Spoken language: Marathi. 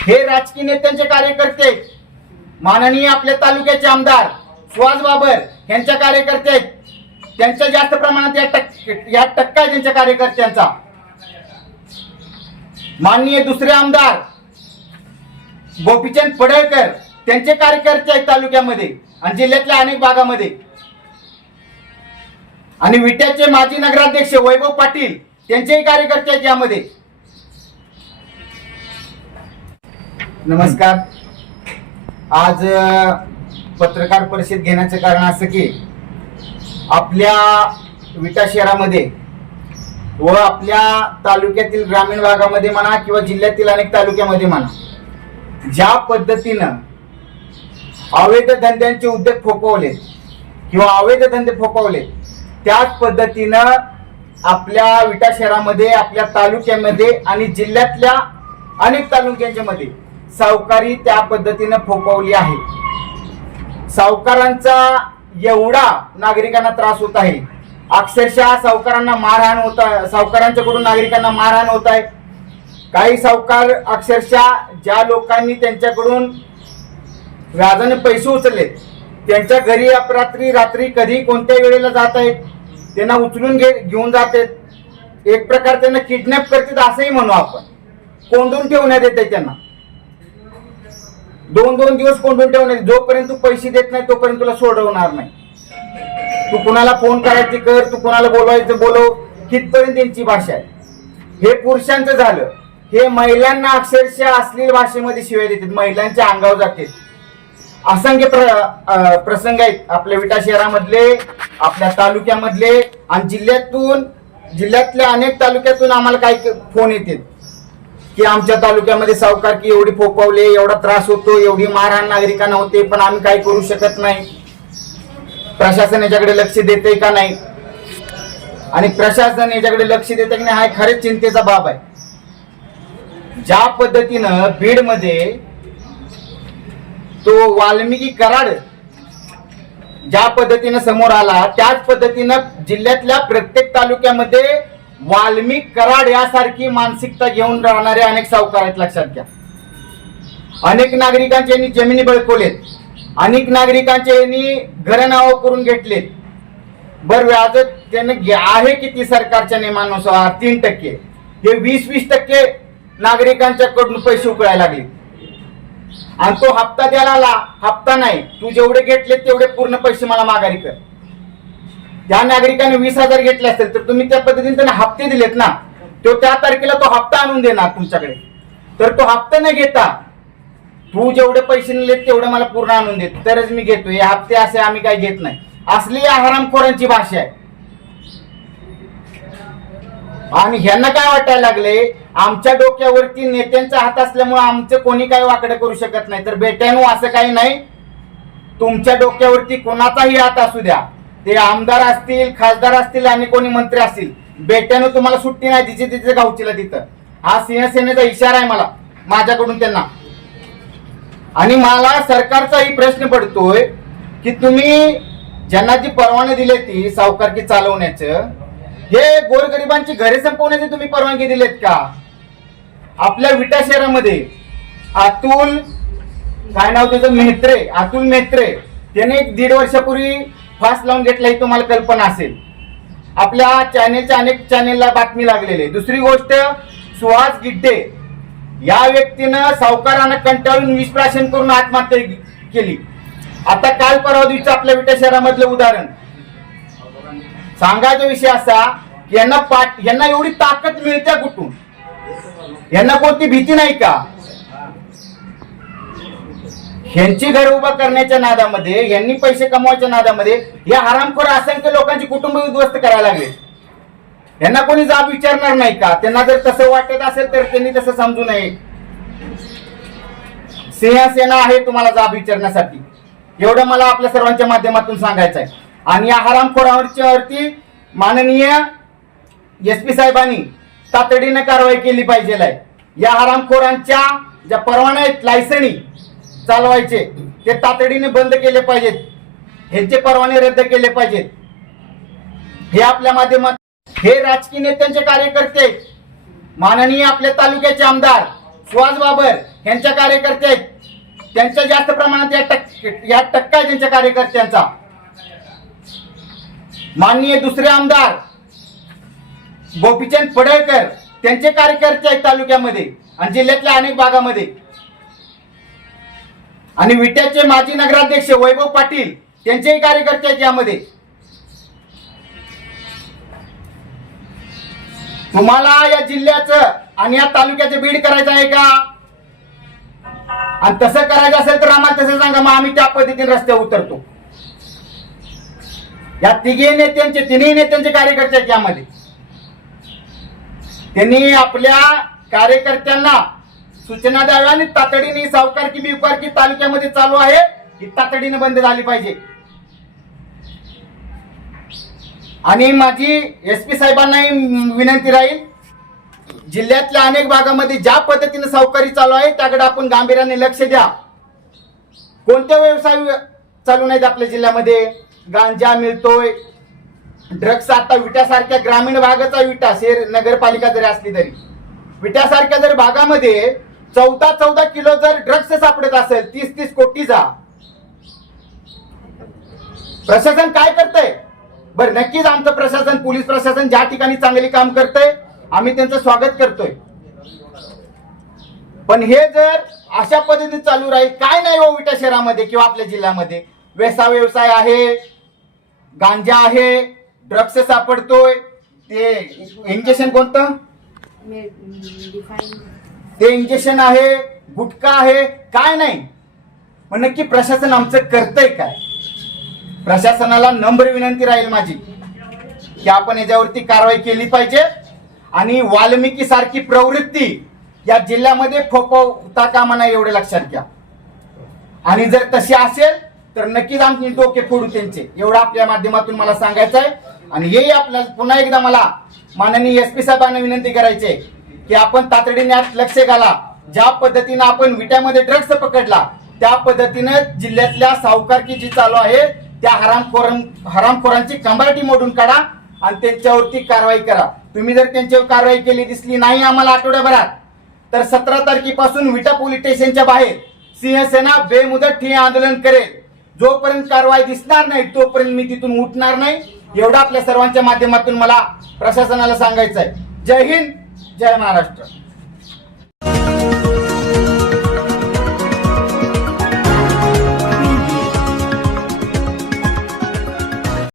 हे राजकीय नेत्यांचे कार्यकर्ते माननीय आपल्या तालुक्याचे आमदार सुहास बाबर यांच्या कार्यकर्ते आहेत. त्यांच्या जास्त प्रमाणात या टक् या टक्का आहे त्यांच्या कार्यकर्त्यांचा. माननीय दुसरे आमदार गोपीचंद पडळकर त्यांचे कार्यकर्ते आहेत तालुक्यामध्ये आणि जिल्ह्यातल्या अनेक भागामध्ये. आणि विट्याचे माजी नगराध्यक्ष वैभव पाटील त्यांचेही कार्यकर्ते आहेत यामध्ये. नमस्कार. आज पत्रकार परिषद घेण्याचं कारण असं की आपल्या विटा शहरामध्ये व आपल्या तालुक्यातील ग्रामीण भागामध्ये म्हणा किंवा जिल्ह्यातील अनेक तालुक्यामध्ये म्हणा ज्या पद्धतीनं अवैध धंद्यांचे उद्योग फोपवले किंवा अवैध धंदे फोपवले त्याच पद्धतीनं आपल्या विटा शहरामध्ये आपल्या तालुक्यामध्ये आणि जिल्ह्यातल्या अनेक तालुक्यांच्या मध्ये सावकारी त्या पद्धतीनं फोपवली आहे. सावकारांचा एवढा नागरिकांना त्रास होत आहे. अक्षरशः सावकारांना मारहाण होत आहे सावकारांच्याकडून नागरिकांना मारहाण होत आहे. काही सावकार अक्षरशः ज्या लोकांनी त्यांच्याकडून व्याजाने पैसे उचललेत त्यांच्या घरी अपरात्री रात्री कधी कोणत्या वेळेला जात आहेत त्यांना उचलून घे घेऊन जात आहेत. एक प्रकार त्यांना किडनॅप करतात असंही म्हणू आपण. कोंडून ठेवण्यात येते त्यांना. दोन दोन दिवस कोंडून ठेवणे जोपर्यंत तू पैसे देत नाही तोपर्यंत तुला सोडवणार नाही. तू कुणाला फोन करायचे कर तू कुणाला बोलवायचं बोलव कितपर्यंत त्यांची भाषा आहे? हे पुरुषांचं झालं. हे महिलांना अक्षरशः अश्लील भाषेमध्ये शिवाय देतात. महिलांच्या अंगावर जाते. असंख्य प्र प्रसंग आहेत. आपल्या विटा शहरामधले आपल्या तालुक्यामधले आणि जिल्ह्यातून जिल्ह्यातल्या अनेक तालुक्यातून आम्हाला काही फोन येतात की आमच्या तालुक्यामध्ये सावकारकी एवढी फोपवले एवढा त्रास होतो एवढी मारहाण नागरिकांना होते पण आम्ही काही करू शकत नाही? प्रशासन याच्याकडे लक्ष देते का नाही? आणि प्रशासन याच्याकडे लक्ष देते की नाही हा खरेच चिंतेचा बाब आहे. ज्या पद्धतीनं बीडमध्ये तो वाल्मिकी कराड ज्या पद्धतीनं समोर आला त्याच पद्धतीनं जिल्ह्यातल्या प्रत्येक तालुक्यामध्ये वाल्मिक कराड यासारखी मानसिकता घेऊन राहणारे अनेक सावकार आहेत लक्षात घ्या. अनेक नागरिकांचे यांनी जमिनी बळकवलेत. अनेक नागरिकांचे यांनी घर नाव करून घेतलेत. बर व्याज त्याने आहे किती सरकारच्या नियमानुसार तीन टक्के? हे वीस वीस टक्के नागरिकांच्याकडून पैसे उकळायला लागले. आणि तो हप्ता द्यायला आला. हप्ता नाही. तू जेवढे घेतले तेवढे पूर्ण पैसे मला माघारी कर. ज्या नागरिकाने वीस हजार घेतले असतील तर तुम्ही त्या पद्धतीने त्यांना हप्ते दिलेत ना. तो त्या तारखेला तो हप्ता आणून देणार तुमच्याकडे. तर तो हप्ता न घेता तू जेवढे पैसे नेलेत तेवढे मला पूर्ण आणून देत तरच मी घेतो हे हप्ते असे आम्ही काही घेत नाही. असली हरामखोरांची भाषा आहे. आणि ह्यांना काय वाटायला लागले आमच्या डोक्यावरती नेत्यांचा हात असल्यामुळे आमचं कोणी काही वाकडं करू शकत नाही. तर बेट्यानो असं काही नाही. तुमच्या डोक्यावरती कोणाचाही हात असू द्या. ते आमदार असतील खासदार असतील आणि कोणी मंत्री असतील बेट्यानं तुम्हाला सुट्टी नाही तिची तिथे गावचीला तिथं. हा सिंहसेनेचा इशारा आहे मला माझ्याकडून त्यांना. आणि मला सरकारचाही प्रश्न पडतोय की तुम्ही ज्यांना जी परवानगी दिली ती सावकारकी चालवण्याचं हे गोरगरिबांची घरे संपवण्याची तुम्ही परवानगी दिलेत का? आपल्या विटा शहरामध्ये अतुल काय नाव त्याचं मेहत्रे अतुल मेहत्रे त्याने एक दीड वर्षापूर्वी फास्ट लावून घेतला ही तुम्हाला कल्पना असेल. आपल्या चॅनेलच्या अनेक चॅनेलला बातमी लागलेली आहे. दुसरी गोष्ट सुहास गिड्डे. या व्यक्तीनं सावकारांना कंटाळून विषप्राशन करून आत्महत्या केली. आता काल परवा दिवशी आपल्या विटा शहरामधलं उदाहरण. सांगायचा विषय असा की यांना पाठ यांना एवढी ताकद मिळते कुठून? यांना कोणती भीती नाही का? ह्यांची घर उभा करण्याच्या नादामध्ये यांनी पैसे कमवायच्या नादामध्ये या हरामखोर असंख्य लोकांची कुटुंब उद्ध्वस्त करायला लागले. यांना कोणी जाब विचारणार नाही का? त्यांना जर तसं वाटत असेल तर त्यांनी तसं समजू नये. सिंहसेना आहे तुम्हाला जाब विचारण्यासाठी. एवढं मला आपल्या सर्वांच्या माध्यमातून सांगायचं आहे. आणि या हरामखोरावरच्या वरती माननीय एस पी साहेबांनी तातडीने कारवाई केली पाहिजे आहे. या हरामखोरांच्या ज्या परवाना आहेत लायसनी चालवायचे. ते तातडीने बंद केले पाहिजेत. ह्यांचे परवाने रद्द केले पाहिजेत. हे आपल्या माध्यमात हे राजकीय नेत्यांचे कार्यकर्ते माननीय आपल्या तालुक्याचे आमदार सुहास बाबर यांच्या कार्यकर्ते आहेत. त्यांच्या जास्त प्रमाणात या टक् या टक्का आहे त्यांच्या कार्यकर्त्यांचा. माननीय दुसरे आमदार गोपीचंद पडळकर त्यांचे कार्यकर्ते आहेत तालुक्यामध्ये आणि जिल्ह्यातल्या अनेक भागामध्ये. आणि विट्याचे माजी नगराध्यक्ष वैभव पाटील त्यांचेही कार्यकर्ते आहेत यामध्ये. तुम्हाला या जिल्ह्याचं आणि या तालुक्याचं बीड करायचं आहे का? आणि तसं करायचं असेल तर आम्हाला तसं सांगा मग आम्ही त्या पद्धतीने रस्त्यावर उतरतो. या तिघे नेत्यांचे तिन्ही नेत्यांचे कार्यकर्ते आहेत यामध्ये. त्यांनी आपल्या कार्यकर्त्यांना सूचना द्याव्या आणि तातडीने सावकारकी बिवकारकी तालुक्यामध्ये चालू आहे. ही तातडीने बंद झाली पाहिजे. आणि माझी एस पी साहेबांनाही विनंती राहील जिल्ह्यातल्या अनेक भागामध्ये ज्या पद्धतीने सावकारी चालू आहे त्याकडे आपण गांभीर्याने लक्ष द्या. कोणते व्यवसाय चालू नाहीत आपल्या जिल्ह्यामध्ये? गांजा मिळतोय ड्रग्स आता विट्यासारख्या ग्रामीण भागाचा विटा शहर नगरपालिका जरी असली तरी. विट्यासारख्या जर भागामध्ये चौदा चौदा किलो जर ड्रग्स सापडत असेल तीस तीस कोटीचा प्रशासन काय करतंय? बरं नक्कीच आमचं प्रशासन पोलीस प्रशासन ज्या ठिकाणी चांगली काम करतंय आम्ही त्यांचं स्वागत करतोय. पण हे जर अशा पद्धतीने चालू राहील काय नाही हो विटा शहरामध्ये किंवा आपल्या जिल्ह्यामध्ये. वेसा व्यवसाय आहे गांजा आहे ड्रग्स सापडतोय. ते इंजेक्शन कोणतं? ते इंजेक्शन आहे गुटखा आहे काय नाही. मग नक्की प्रशासन आमचं करतंय काय? प्रशासनाला नम्र विनंती राहील माझी की आपण याच्यावरती कारवाई केली पाहिजे. आणि वाल्मिकी सारखी प्रवृत्ती या जिल्ह्यामध्ये फोपवता कामा नाही एवढे लक्षात घ्या. आणि जर तशी असेल तर नक्कीच आमचे डोके फोडू त्यांचे. एवढं आपल्या माध्यमातून मला सांगायचं आहे आणि हे आपल्याला पुन्हा एकदा मला माननीय एस पी साहेबांना विनंती करायची आहे की आपण तातडीने लक्ष घाला. ज्या पद्धतीनं आपण विट्यामध्ये ड्रग्स पकडला त्या पद्धतीनं जिल्ह्यातल्या सावकारकी जी चालू आहे. त्या हरामखोर हरामखोरांची कंबारटी मोडून काढा आणि त्यांच्यावरती कारवाई करा. तुम्ही जर त्यांच्यावर कारवाई केली दिसली नाही आम्हाला आठवड्याभरात तर सतरा तारखेपासून विटा पोलीस स्टेशनच्या बाहेर सिंहसेना बेमुदत ठे आंदोलन करेल. जोपर्यंत कारवाई दिसणार नाही तोपर्यंत मी तिथून उठणार नाही. एवढं आपल्या सर्वांच्या माध्यमातून मला प्रशासनाला सांगायचं आहे जय हिंद. जय महाराष्ट्र.